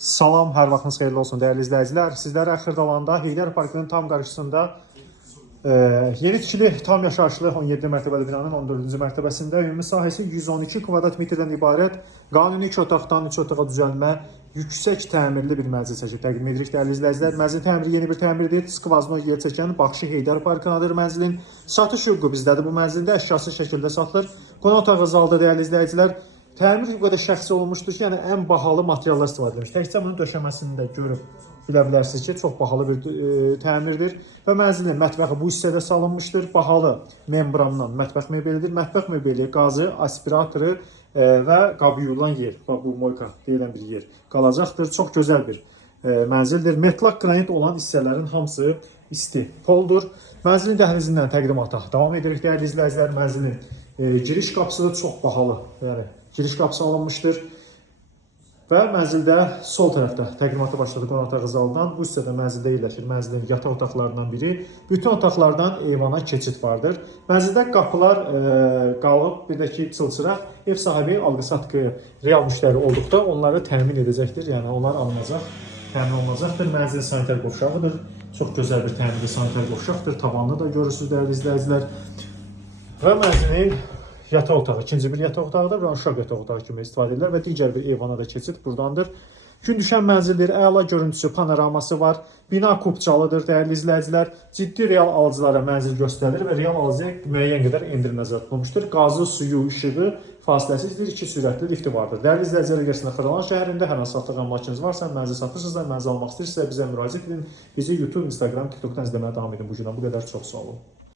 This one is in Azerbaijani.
Salam, hər vaxtınız xeyirli olsun dəyərli izləyicilər. Sizlərə Xırdalanda Heydər Parkının tam qarşısında yeni tikili tam yaşayışlı 17 mərtəbəli binanın 14-cü mərtəbəsində ümumi sahəsi 112 kvadrat metrdən ibarət qanuni 2 otaqdan 3 otağa düzəlmə yüksək təmirli bir mənzil çəkib təqdim edirik dəyərli izləyicilər. Mənzil təmiri yeni bir təmirdir. Skvazno yer çəkən Baxşı Heydər Parkınadır mənzilin. Satış hüququ bizdədir bu mənzildə. Əşyasız şəkildə satılır. Qonaq otağı zalda dəyərli izləyicilər. Təmir o qədər şəxsi olmuşdur ki, yəni ən bahalı materiallar istifadə edilmiş. Təkcə bunun döşəməsini də görüb bilə bilərsiniz ki, çox bahalı bir təmirdir. Və mənzilin mətbəxi bu hissədə salınmışdır. Bahalı membrandan mətbəx mebelidir. Mətbəx mebeli, qazı, aspiratoru və qabı yuyulan yer, bu moyka deyilən bir yer qalacaqdır. Çox gözəl bir mənzildir. Metlak qranit olan hissələrin hamısı isti poldur. Mənzilin dəhlizindən təqdimata davam edirik dəyərli izləyicilər. Mənzilin giriş qapısı da çox bahalı, yəni giriş qapısı alınmışdır. Və mənzildə sol tərəfdə təqdimata başladı qonaq otağı zaldan. Bu hissədə mənzildə yerləşir. Mənzilin yataq otaqlarından biri. Bütün otaqlardan eyvana keçid vardır. Mənzildə qapılar qalıb, bir də ki, çılçıraq. Ev sahibi alqı-satqı real müştəri olduqda onları təmin edəcəkdir. Yəni onlar alınacaq, təmin olunacaqdır. Mənzil sanitar qovşağıdır. Çox gözəl bir təmirli sanitar qovşaqdır. Tavanını da görürsünüz dəyərli izləyicilər. Və mənzilin yataq otağı, ikinci bir yataq otağıdır. Buranın uşaq yataq otağı kimi istifadə edilir və digər bir eyvana da keçid buradandır. Gün düşən mənzildir, əla görüntüsü, panoraması var. Bina kubcalıdır dəyərli izləyicilər. Ciddi real alıcılara mənzil göstərilir və real alıcıya müəyyən qədər endirimə tutulmuşdur. Qazı, suyu, işığı fasiləsizdir, 2 sürətli lifti vardır. Dəyərli izləyicilər, əgər Xırdalan şəhərində hər hansı satılған makineniz varsa, mənzil satırsınızsa, mənzil almaq istəyirsinizsə bizə müraciət edin. Bizi YouTube, Instagram, TikTokdan izləməyə davam edin. Bu gündən bu qədər, çox sağ olun.